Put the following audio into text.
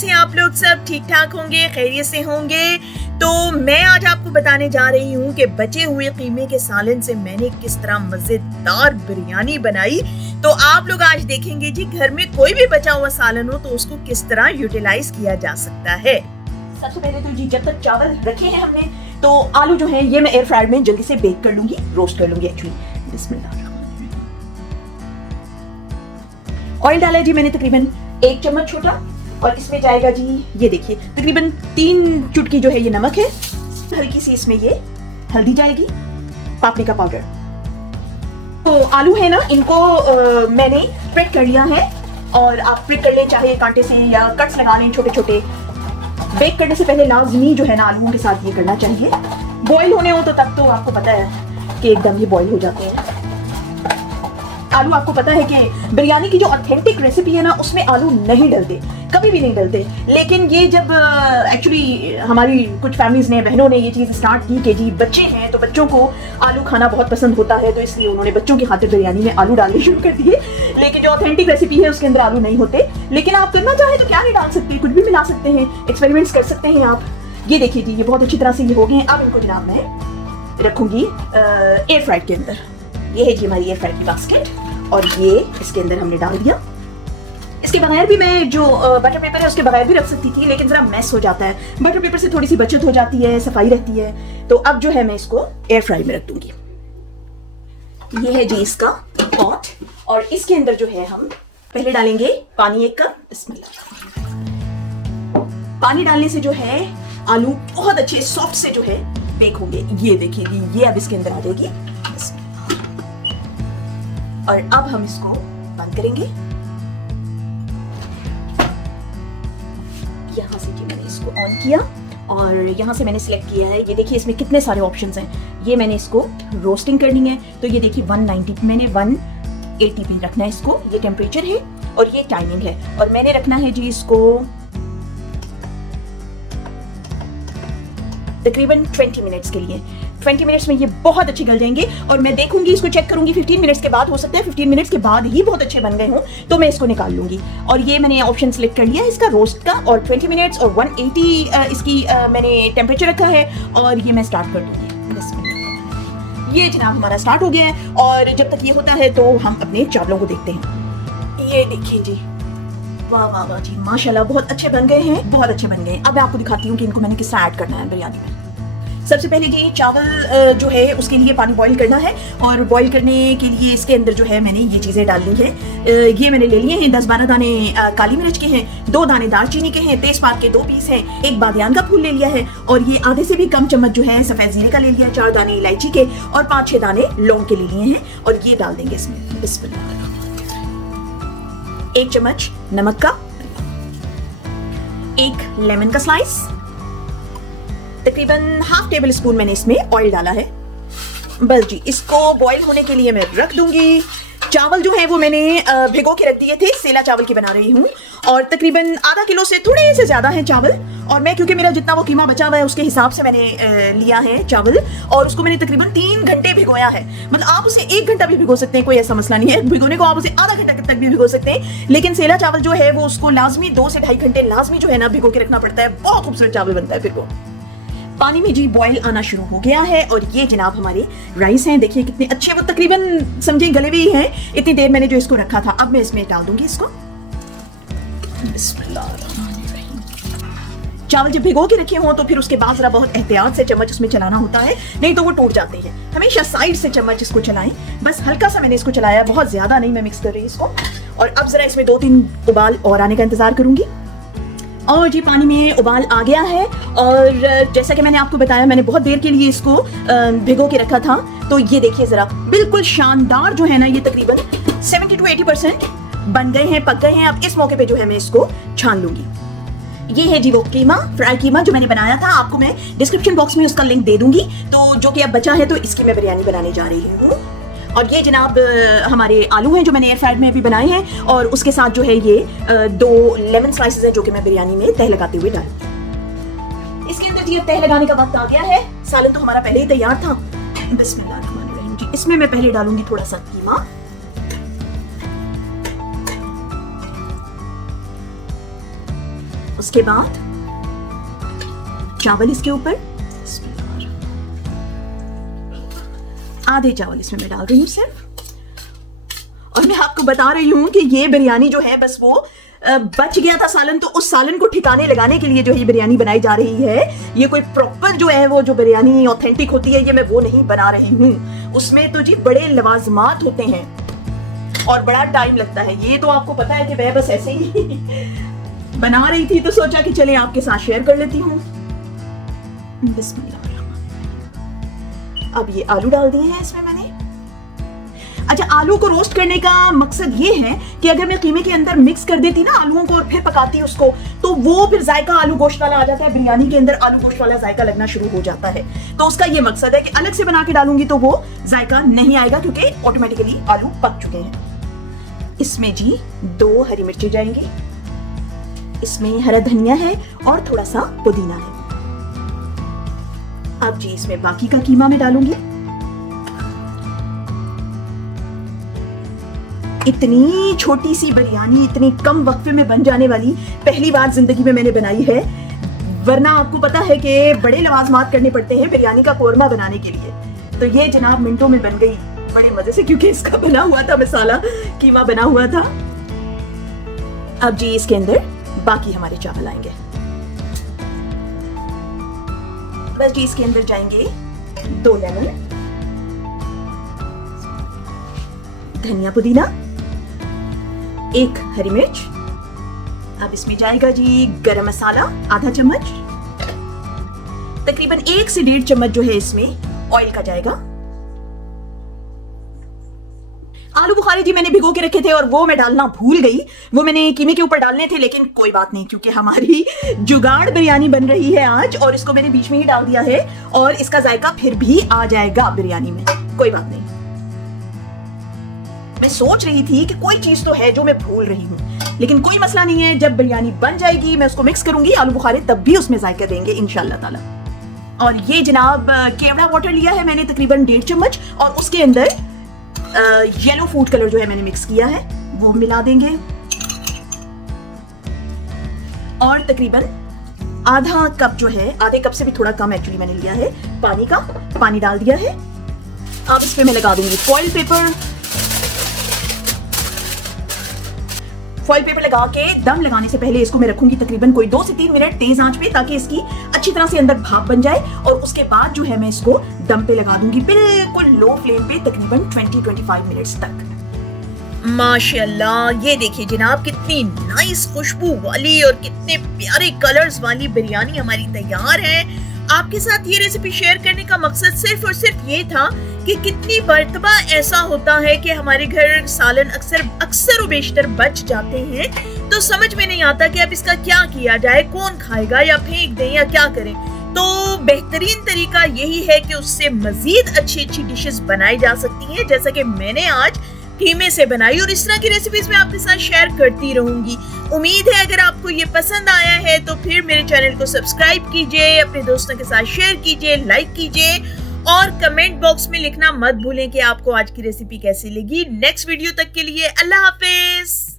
कैसे हैं आप लोग? सब ठीक ठाक होंगे, खैरियत से होंगे। तो मैं आज आपको बताने जा रही हूँ कि बचे हुए कीमे के सालन से मैंने किस तरह मजेदार बिरयानी बनाई। तो आप लोग आज देखेंगे जी, घर में कोई भी बचा हुआ सालन हो तो उसको किस तरह यूटिलाइज किया जा सकता है। सबसे पहले तो जी, जब तक चावल रखे हैं हमने, तो आलू जो है ये मैं एयर फ्रायर में जल्दी से बेक कर लूंगी, रोस्ट कर लूंगी एक्चुअली। बिस्मिल्लाह। ऑयल डाला है जी मैंने तकरीबन 1 चम्मच छोटा, और इसमें जाएगा जी, ये देखिए तकरीबन 3 चुटकी जो है ये नमक है, हल्की सी इसमें ये हल्दी जाएगी, पापरिका पाउडर। तो आलू है ना, इनको मैंने स्प्रेड कर लिया है, और आप स्प्रेड कर लें चाहे कांटे से या कट्स लगा लें छोटे छोटे। बेक करने से पहले लाजमी जो है ना आलूओं के साथ ये करना चाहिए। बॉईल होने हो तो तब तो आपको पता है कि एकदम ये बॉईल हो जाते हैं आलू। आपको पता है कि बिरयानी की जो ऑथेंटिक रेसिपी है ना, उसमें आलू नहीं डलते, कभी भी नहीं डलते। लेकिन ये जब एक्चुअली हमारी कुछ फैमिलीज ने, बहनों ने ये चीज़ स्टार्ट की कि जी बच्चे हैं तो बच्चों को आलू खाना बहुत पसंद होता है, तो इसलिए उन्होंने बच्चों की खातिर बिरयानी में आलू डालने शुरू कर दिए। लेकिन जो ऑथेंटिक रेसिपी है उसके अंदर आलू नहीं होते। लेकिन आप करना चाहे तो क्या नहीं डाल सकते, कुछ भी मिला सकते हैं, एक्सपेरिमेंट्स कर सकते हैं आप। ये देखिए जी, ये बहुत अच्छी तरह से ये हो गए हैं। अब इनको जनाब मैं रखूंगी एयर फ्रायर के अंदर। ये है जी हमारी एयर फ्रायर की बास्केट, और ये इसके अंदर हमने डाल दिया। इसके बगैर भी मैं जो बटर पेपर है उसके बगैर भी रख सकती थी, लेकिन जरा मैस हो जाता है। बटर पेपर से थोड़ी सी बचत हो जाती है, सफाई रहती है। तो अब जो है मैं इसको एयर फ्राई में रख दूंगी। ये है जी इसका पॉट, और इसके अंदर जो है हम पहले डालेंगे पानी 1 कप। बिस्मिल्लाह। पानी डालने से जो है आलू बहुत अच्छे सॉफ्ट से जो है बेक होंगे। ये देखिए ये अब इसके अंदर आ जाएगी, और अब हम इसको बंद करेंगे। यहां से जी मैंने इसको ऑन किया, और यहां से मैंने सिलेक्ट किया है, ये देखिए इसमें कितने सारे ऑप्शंस हैं। ये मैंने इसको रोस्टिंग करनी है, तो ये देखिए 190 मैंने 180 पे रखना है इसको। ये टेम्परेचर है और ये टाइमिंग है, और मैंने रखना है जी इसको तकरीबन 20 मिनट्स के लिए। 20 मिनट्स में ये बहुत अच्छे गल जाएंगे, और मैं देखूंगी, इसको चेक करूंगी 15 मिनट्स के बाद। हो सकता है 15 मिनट्स के बाद ही बहुत अच्छे बन गए हों, तो मैं इसको निकाल लूंगी। और ये मैंने ऑप्शन सिलेक्ट कर लिया है इसका रोस्ट का, और 20 मिनट्स और 180 इसकी मैंने टेम्परेचर रखा है, और ये मैं स्टार्ट कर दूंगी। ये जनाब हमारा स्टार्ट हो गया है, और जब तक ये होता है तो हम अपने चावलों को देखते हैं। ये देखिए जी, वाह वाह वाह जी, माशाल्लाह बहुत अच्छे बन गए हैं, बहुत अच्छे बन गए। अब मैं आपको दिखाती हूँ कि इनको मैंने किस तरह ऐड करना है बिरयानी में। सबसे पहले जी चावल जो है उसके लिए पानी बॉईल करना है, और बॉईल करने के लिए इसके अंदर जो है मैंने ये चीज़ें डालनी है। ये मैंने ले लिए हैं 10-12 दाने काली मिर्च के हैं, 2 दाने दालचीनी के हैं, तेजपात के 2 पीस हैं, 1 बादियान का फूल ले लिया है, और ये आधे से भी कम चम्मच जो है सफ़ेद जीरे का ले लिया, 4 दाने इलायची के, और 5-6 दाने लौंग के ले लिए हैं, और ये डाल देंगे इसमें। बिस्मिल्लाह। 1 चम्मच नमक का, 1 लेमन का स्लाइस, तकरीबन ½ टेबल स्पून मैंने इसमें ऑयल डाला है। बस जी, इसको बॉईल होने के लिए मैं रख दूंगी। चावल जो है वो मैंने भिगो के रख दिए थे, सेला चावल की बना रही हूँ, और तकरीबन आधा किलो से थोड़े से ज़्यादा है चावल। और मैं क्योंकि मेरा जितना वो कीमा बचा हुआ है उसके हिसाब से मैंने लिया है चावल, और उसको मैंने तकरीबन 3 घंटे भिगोया है। मतलब आप उसे 1 घंटा भी भिगो सकते हैं, कोई ऐसा मसला नहीं है। भिगोने को आप उसे आधा घंटा तक भी भिगो सकते हैं, लेकिन सेला चावल जो है वो उसको लाजमी 2 से 2.5 घंटे लाजमी जो है ना भिगो के रखना पड़ता है। बहुत खूबसूरत चावल बनता है फिर वो। पानी में जी बॉईल आना शुरू हो गया है, और ये जनाब हमारे राइस हैं। देखिए कितने अच्छे, वो तकरीबन समझे गले हुए हैं, इतनी देर मैंने जो इसको रखा था। अब मैं इसमें डाल दूंगी इसको। बिस्मिल्लाहिर्रहमानिर्रहीम। चावल जब भिगो के रखे हों तो फिर उसके बाद जरा बहुत एहतियात से चम्मच उसमें चलाना होता है, नहीं तो वो टूट जाते हैं। हमेशा साइड से चम्मच इसको चलाएं। बस हल्का सा मैंने इसको चलाया, बहुत ज्यादा नहीं मैं मिक्स कर रही इसको। और अब जरा इसमें 2-3 उबाल और आने का इंतजार करूंगी। और जी पानी में उबाल आ गया है, और जैसा कि मैंने आपको बताया मैंने बहुत देर के लिए इसको भिगो के रखा था। तो ये देखिए जरा बिल्कुल शानदार जो है ना, ये तकरीबन 70 to 80% बन गए हैं, पक गए हैं। अब इस मौके पे जो है मैं इसको छान लूंगी। ये है जी वो कीमा, फ्राई कीमा जो मैंने बनाया था, आपको मैं डिस्क्रिप्शन बॉक्स में उसका लिंक दे दूंगी। तो जो कि अब बचा है, तो इसकी मैं बिरयानी बनाने जा रही हूँ। और ये जनाब हमारे आलू हैं जो मैंने एयर फ्रायर में भी बनाए हैं, और उसके साथ जो है ये 2 लेमन स्लाइसेस है जो कि मैं बिरयानी में तह लगाते हुए डालूंगी। इसके अंदर ये तह लगाने का वक्त आ गया है। सालन तो हमारा पहले ही तैयार था। बिस्मिल्लाहिर्रहमानिर्रहीम जी, इसमें मैं पहले डालूंगी थोड़ा सा कीमा, उसके बाद चावल इसके ऊपर, आधे चावल इसमें मैं डाल रही हूँ सिर्फ। और मैं आपको बता रही हूँ कि ये बिरयानी जो है बस वो बच गया था सालन, तो उस सालन को ठिकाने लगाने के लिए जो है ये बिरयानी बनाई जा रही है। ये कोई प्रॉपर जो है वो जो बिरयानी ऑथेंटिक होती है ये मैं वो नहीं बना रही हूँ। उसमें तो जी बड़े लवाजमात होते हैं और बड़ा टाइम लगता है। ये तो आपको पता है कि मैं बस ऐसे ही बना रही थी तो सोचा कि चले आपके साथ शेयर कर लेती हूँ। बिस्मिल्लाह। अब ये आलू डाल दिए हैं इसमें मैंने। अच्छा, आलू को रोस्ट करने का मकसद ये है कि अगर मैं कीमे के अंदर मिक्स कर देती ना आलूओं को और फिर पकाती उसको, तो वो फिर जायका आलू गोश्त वाला आ जाता है। बिरयानी के अंदर आलू गोश्त वाला जायका लगना शुरू हो जाता है। तो उसका ये मकसद है कि अलग से बना के डालूंगी तो वो जायका नहीं आएगा, क्योंकि ऑटोमेटिकली आलू पक चुके हैं। इसमें जी 2 हरी मिर्ची जाएंगी, इसमें हरा धनिया है और थोड़ा सा पुदीना है। अब जी इसमें बाकी का कीमा मैं डालूंगी। इतनी छोटी सी बिरयानी इतनी कम वक्त में बन जाने वाली पहली बार जिंदगी में मैंने बनाई है, वरना आपको पता है कि बड़े लवाजमात करने पड़ते हैं बिरयानी का कोरमा बनाने के लिए। तो ये जनाब मिनटों में बन गई बड़े मजे से, क्योंकि इसका बना हुआ था मसाला, कीमा बना हुआ था। अब जी इसके अंदर बाकी हमारे चावल आएंगे। बस जी इसके अंदर जाएंगे 2 लेमन, धनिया पुदीना, 1 हरी मिर्च। अब इसमें जाएगा जी गरम मसाला आधा चम्मच, तकरीबन 1 से 1.5 चम्मच जो है इसमें ऑयल का जाएगा। आलू बुखारे जी मैंने भिगो के रखे थे और वो मैं डालना भूल गई। वो मैंने कीमे के ऊपर डालने थे, लेकिन कोई बात नहीं, क्योंकि हमारी जुगाड़ बिरयानी बन रही है आज और इसको मैंने बीच में ही डाल दिया है और इसका जायका फिर भी आ जाएगा बिरयानी में। कोई बात नहीं। मैं सोच रही थी कि कोई चीज तो है जो मैं भूल रही हूँ, लेकिन कोई मसला नहीं है। जब बिरयानी बन जाएगी मैं उसको मिक्स करूंगी आलू बुखारे, तब भी उसमें जायका देंगे इंशाल्लाह ताला। और ये जनाब केवड़ा वाटर लिया है मैंने तकरीबन 1.5 चम्मच, और उसके अंदर येलो फूड कलर जो है मैंने मिक्स किया है वो मिला देंगे। और तकरीबन आधा कप जो है, आधे कप से भी थोड़ा कम एक्चुअली मैंने लिया है पानी का, पानी डाल दिया है। अब इस पे मैं लगा दूंगी फॉइल पेपर। फॉइल पेपर लगा के दम लगाने से पहले इसको मैं रखूंगी तकरीबन कोई 2 से 3 मिनट तेज आंच पे, ताकि इसकी अच्छी तरह से अंदर भाप बन जाए। और उसके बाद जो है मैं इसको दम पे लगा दूंगी बिल्कुल लो फ्लेम पे तकरीबन 20-25 मिनट्स तक। माशाल्लाह, ये देखिए जनाब कितनी नाइस खुशबू वाली और कितने प्यारे कलर्स वाली बिरयानी हमारी तैयार है। आपके साथ ये रेसिपी शेयर करने का मकसद सिर्फ और सिर्फ ये था कि कितनी मर्तबा ऐसा होता है कि हमारे घर सालन अक्सर बेशतर बच जाते हैं, तो समझ में नहीं आता कि अब इसका क्या किया जाए, कौन खाएगा या फेंक दें या क्या करें। तो बेहतरीन तरीका यही है कि उससे मजीद अच्छी डिशेस बनाई जा सकती हैं, जैसा कि मैंने आज कीमे से बनाई, और इस तरह की रेसिपीज मैं आपके साथ शेयर करती रहूंगी। उम्मीद है अगर आपको ये पसंद आया है तो फिर मेरे चैनल को सब्सक्राइब कीजिए, अपने दोस्तों के साथ शेयर कीजिए, लाइक कीजिए और कमेंट बॉक्स में लिखना मत भूलें कि आपको आज की रेसिपी कैसी लगी। नेक्स्ट वीडियो तक के लिए अल्लाह हाफिज।